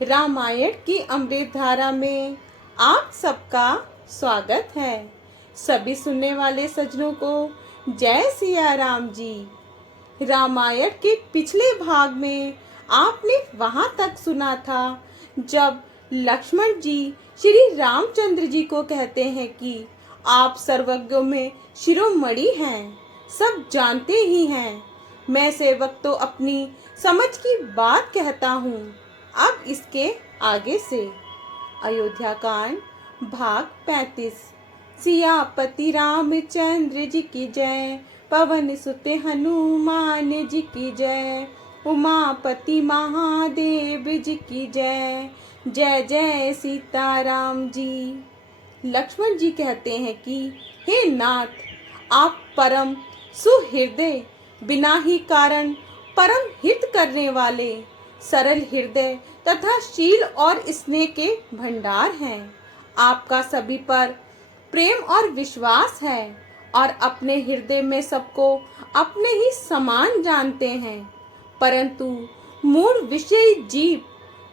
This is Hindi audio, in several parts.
रामायण की अमृत धारा में आप सबका स्वागत है। सभी सुनने वाले सज्जनों को जय सिया राम जी। रामायण के पिछले भाग में आपने वहां तक सुना था जब लक्ष्मण जी श्री रामचंद्र जी को कहते हैं कि आप सर्वज्ञों में शिरोमणि हैं, सब जानते ही हैं। मैं सेवक तो अपनी समझ की बात कहता हूँ। अब इसके आगे से अयोध्या कांड भाग 35। सियापति रामचंद्र जी की जय, पवन सुत हनुमान जी की जय, उमापति महादेव जी की जय, जय जय सीताराम जी। लक्ष्मण जी कहते हैं कि हे नाथ, आप परम सुहृदय, बिना ही कारण परम हित करने वाले, सरल हृदय तथा शील और स्नेह के भंडार हैं। आपका सभी पर प्रेम और विश्वास है और अपने हृदय में सबको अपने ही समान जानते हैं, परंतु मूढ़ विषयी जीव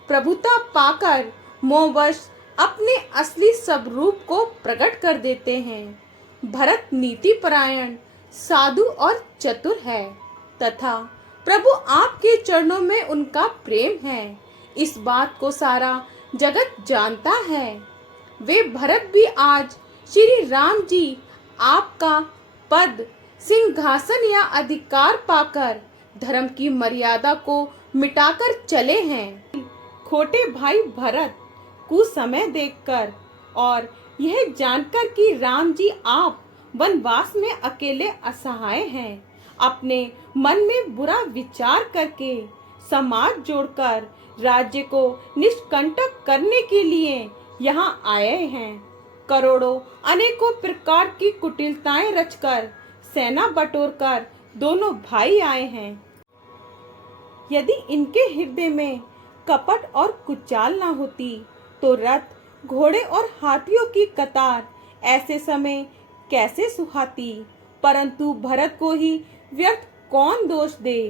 प्रभुता पाकर मोहवश अपने असली स्वरूप को प्रकट कर देते हैं। भरत नीति परायण, साधु और चतुर है तथा प्रभु आपके चरणों में उनका प्रेम है। इस बात को सारा जगत जानता है। वे भरत भी आज श्री राम जी आपका पद, सिंहासन या अधिकार पाकर धर्म की मर्यादा को मिटाकर चले हैं। खोटे भाई भरत कुसमय देखकर और यह जानकर कि राम जी आप वनवास में अकेले असहाय हैं, अपने मन में बुरा विचार करके समाज जोड़कर राज्य को निष्कंटक करने के लिए यहाँ आए हैं। करोड़ों अनेकों प्रकार की कुटिलताएं रचकर सेना बटोरकर दोनों भाई आए हैं। यदि इनके हृदय में कपट और कुचाल न होती तो रथ, घोड़े और हाथियों की कतार ऐसे समय कैसे सुहाती। परंतु भरत को ही व्यर्थ कौन दोष दे।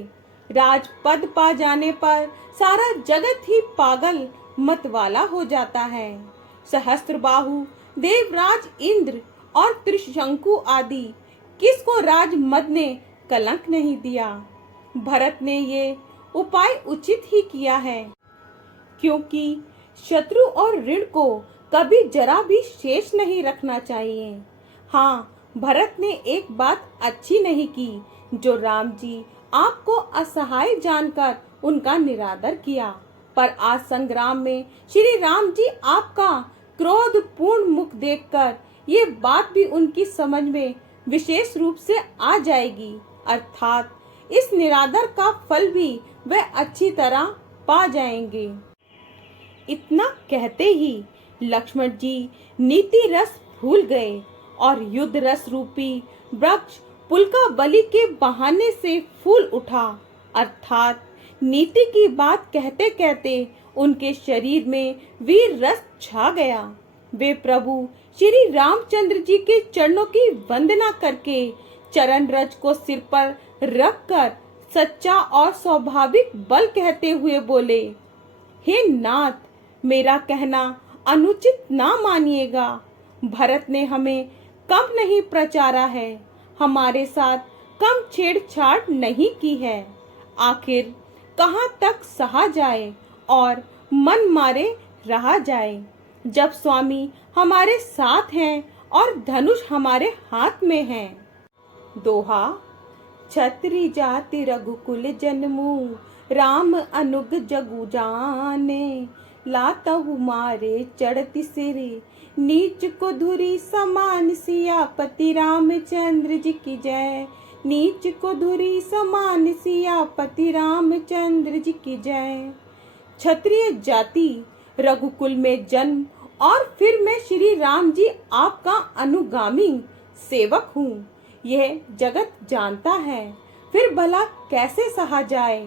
राजपद पा जाने पर सारा जगत ही पागल मतवाला हो जाता है। सहस्त्रबाहु, देवराज इंद्र और त्रिशंकु आदि किसको राजमद ने कलंक नहीं दिया। भरत ने ये उपाय उचित ही किया है, क्योंकि शत्रु और ऋण को कभी जरा भी शेष नहीं रखना चाहिए। हाँ, भरत ने एक बात अच्छी नहीं की, जो राम जी आपको असहाय जानकर उनका निरादर किया। पर आज संग्राम में श्री राम जी आपका क्रोधपूर्ण मुख देखकर ये बात भी उनकी समझ में विशेष रूप से आ जाएगी, अर्थात इस निरादर का फल भी वह अच्छी तरह पा जाएंगे। इतना कहते ही लक्ष्मण जी नीति रस भूल गए और युद्ध रस रूपी वृक्ष पुलका बलि के बहाने से फूल उठा, अर्थात नीति की बात कहते कहते उनके शरीर में वीर रस छा गया। वे प्रभु श्री रामचंद्र जी के चरणों की वंदना करके चरण रज को सिर पर रखकर सच्चा और स्वाभाविक बल कहते हुए बोले, हे नाथ, मेरा कहना अनुचित ना मानिएगा। भरत ने हमें कम नहीं प्रचारा है, हमारे साथ कम छेड़छाड़ नहीं की है। आखिर कहाँ तक सहा जाए और मन मारे रहा जाए, जब स्वामी हमारे साथ हैं और धनुष हमारे हाथ में है। दोहा। छत्री जाति रघुकुल जन्मू, राम अनुग जगु जाने, लातहु मारे चढ़ती सिरी, नीच को धुरी समान सियापति रामचंद्र जी की जय, नीच को धुरी समान सियापति रामचंद्र जी की जय। क्षत्रिय जाति, रघुकुल में जन्म और फिर मैं श्री राम जी आपका अनुगामी सेवक हूँ, यह जगत जानता है। फिर भला कैसे सहा जाए।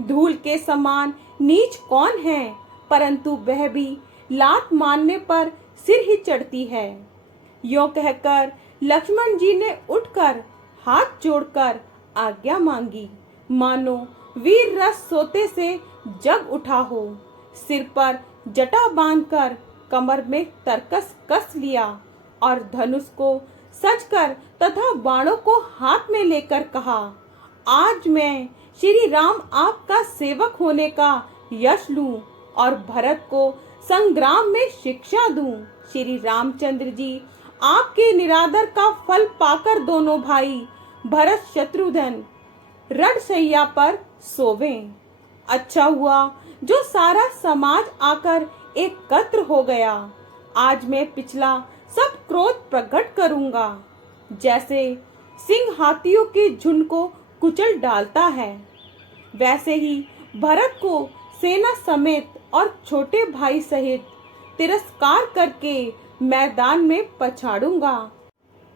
धूल के समान नीच कौन है, परंतु वह भी लात मारने पर सिर ही चढ़ती है। यों कहकर लक्ष्मण जी ने उठकर हाथ जोड़कर आज्ञा मांगी, मानो वीर रस सोते से जग उठा हो। सिर पर जटा बांधकर कमर में तरकस कस लिया और धनुष को सजकर तथा बाणों को हाथ में लेकर कहा, आज मैं श्री राम आपका सेवक होने का यश लूं और भरत को संग्राम में शिक्षा दूं। श्री रामचंद्र जी आपके निरादर का फल पाकर दोनों भाई भरत शत्रुघ्न रणशैया पर सोवें। अच्छा हुआ जो सारा समाज आकर एकत्र हो गया। आज मैं पिछला सब क्रोध प्रकट करूंगा। जैसे सिंह हाथियों के झुंड को कुचल डालता है, वैसे ही भरत को सेना समेत और छोटे भाई सहित तिरस्कार करके मैदान में पछाड़ूंगा।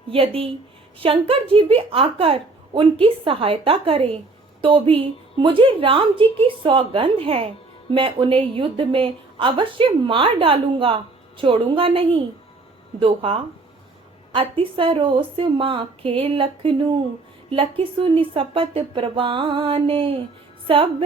यदि शंकर जी भी आकर उनकी सहायता करें तो भी मुझे राम जी की सौगंध है, मैं उन्हें युद्ध में अवश्य मार डालूंगा, छोड़ूंगा नहीं। दोहा। अति सरोस माखे लखनू, लख सुनि सपत प्रवाने, सब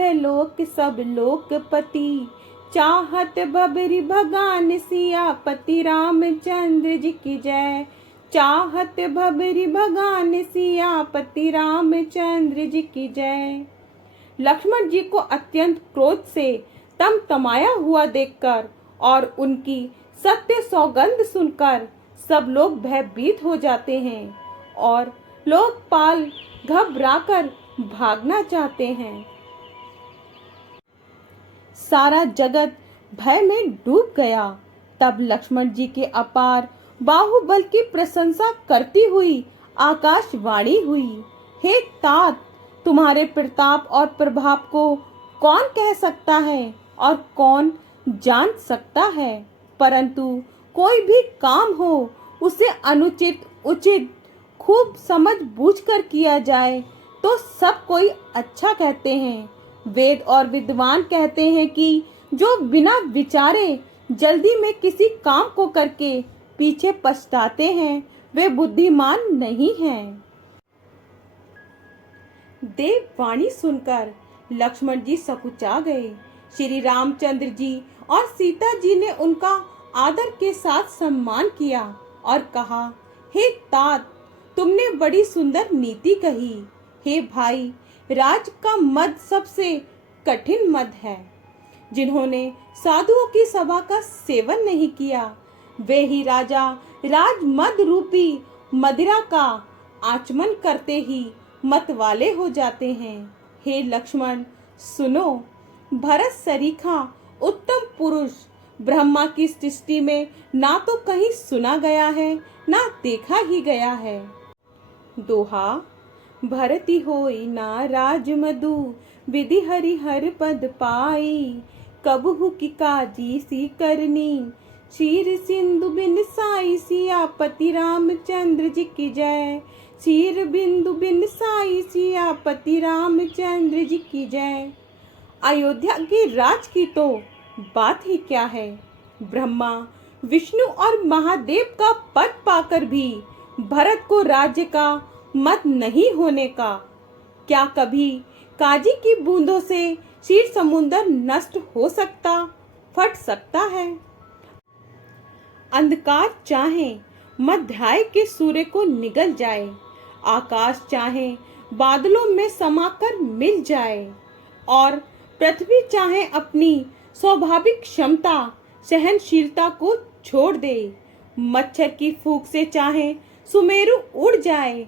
लोकपति, चाहत बबरी भगान सियापति रामचंद्र जी की जय। चाहत बबरी भगान सियापति रामचंद्र जी की जय। लक्ष्मण जी को अत्यंत क्रोध से तमतमाया हुआ देखकर और उनकी सत्य सौगंध सुनकर सब लोग भयभीत हो जाते हैं और लोकपाल घबराकर भागना चाहते हैं। सारा जगत भय में डूब गया। तब लक्ष्मण जी के अपार बाहुबल की प्रशंसा करती हुई आकाशवाणी हुई, हे तात, तुम्हारे प्रताप और प्रभाव को कौन कह सकता है और कौन जान सकता है, परंतु कोई भी काम हो उसे अनुचित उचित खूब समझ बूझकर किया जाए तो सब कोई अच्छा कहते हैं। वेद और विद्वान कहते हैं कि जो बिना विचारे जल्दी में किसी काम को करके पीछे पछताते हैं वे बुद्धिमान नहीं हैं। देव वाणी सुनकर लक्ष्मण जी सकुचा गए। श्री रामचंद्र जी और सीता जी ने उनका आदर के साथ सम्मान किया और कहा, हे तात, तुमने बड़ी सुंदर नीति कही। हे भाई, राज का मद सबसे कठिन मद है। जिन्होंने साधुओं की सभा का सेवन नहीं किया वे ही राजा राज मद रूपी मदिरा का आचमन करते ही मत वाले हो जाते हैं। हे लक्ष्मण सुनो, भरत सरीखा उत्तम पुरुष ब्रह्मा की सृष्टि में ना तो कहीं सुना गया है ना देखा ही गया है। दोहा। भरती होई ना राजमधु, विधि हरि हर पद पाई, कबहु की काजी सी करनी, क्षीर सिंधु बिन साई, सियापति रामचंद्र जी की जय। क्षीर बिंदु बिन साई, सियापति रामचंद्र जी की जय। अयोध्या के राज की तो बात ही क्या है। ब्रह्मा विष्णु और महादेव का पद पाकर भी भरत को राज्य का मत नहीं होने का। क्या कभी काजी की बूंदों से क्षीर समुद्र नष्ट हो सकता, फट सकता है। अंधकार चाहे मध्याह्न के सूर्य को निगल जाए, आकाश चाहे बादलों में समाकर मिल जाए, और पृथ्वी चाहे अपनी स्वाभाविक क्षमता सहनशीलता को छोड़ दे, मच्छर की फूंक से चाहे सुमेरु उड़ जाए,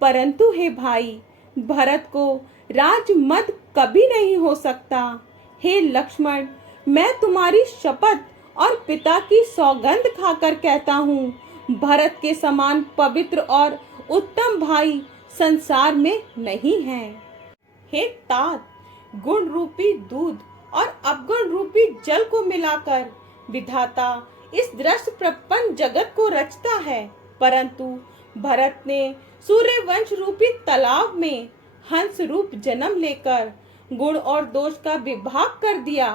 परंतु हे भाई, भरत को राजमद कभी नहीं हो सकता। हे लक्ष्मण, मैं तुम्हारी शपथ और पिता की सौगंध खाकर कहता हूँ, भरत के समान पवित्र और उत्तम भाई संसार में नहीं है। हे तात, गुण रूपी दूध और अवगुण रूपी जल को मिलाकर विधाता इस दृश्य प्रपंच जगत को रचता है, परंतु भरत ने सूर्यवंश रूपी तालाब में हंस रूप जन्म लेकर गुण और दोष का विभाग कर दिया,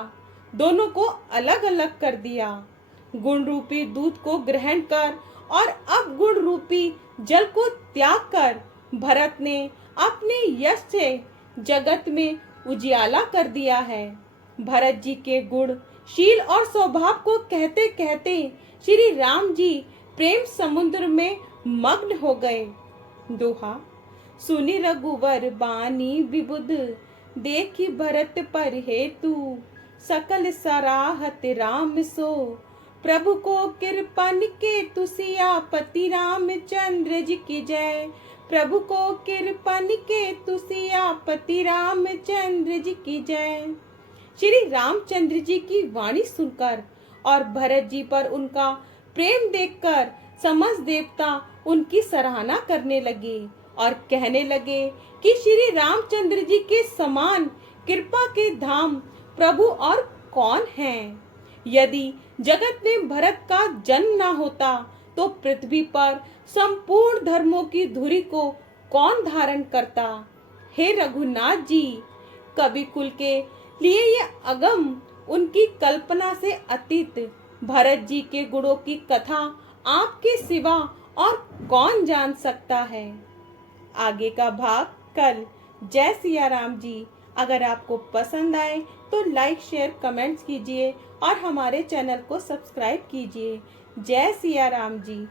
दोनों को अलग अलग कर दिया। गुण रूपी दूध को ग्रहण कर और अवगुण रूपी जल को त्याग कर भरत ने अपने यश से जगत में उजियाला कर दिया है। भरत जी के गुण, शील और स्वभाव को कहते कहते श्री राम जी प्रेम समुद्र में मग्न हो गए। दोहा। सुनि रघुवर बानी विबुध, देखी भरत पर हेतु, सकल सराहत राम सो, प्रभु को कृपा निकेतु। सियापति रामचंद्र जी की जय, प्रभु को कृपा निकेतु। सियापति रामचंद्र जी की जय। श्री रामचंद्र जी की वाणी सुनकर और भरत जी पर उनका प्रेम देखकर समस्त देवता उनकी सराहना करने लगे और कहने लगे कि श्री रामचंद्र जी के समान कृपा के धाम प्रभु और कौन हैं। यदि जगत में भरत का जन्म ना होता तो पृथ्वी पर संपूर्ण धर्मों की धुरी को कौन धारण करता। हे रघुनाथ जी, कवि कुल के लिए ये अगम, उनकी कल्पना से अतीत भरत जी के गुणों की कथा आपके सिवा और कौन जान सकता है। आगे का भाग कल। जय सिया राम जी। अगर आपको पसंद आए तो लाइक शेयर कमेंट्स कीजिए और हमारे चैनल को सब्सक्राइब कीजिए। जय सिया राम जी।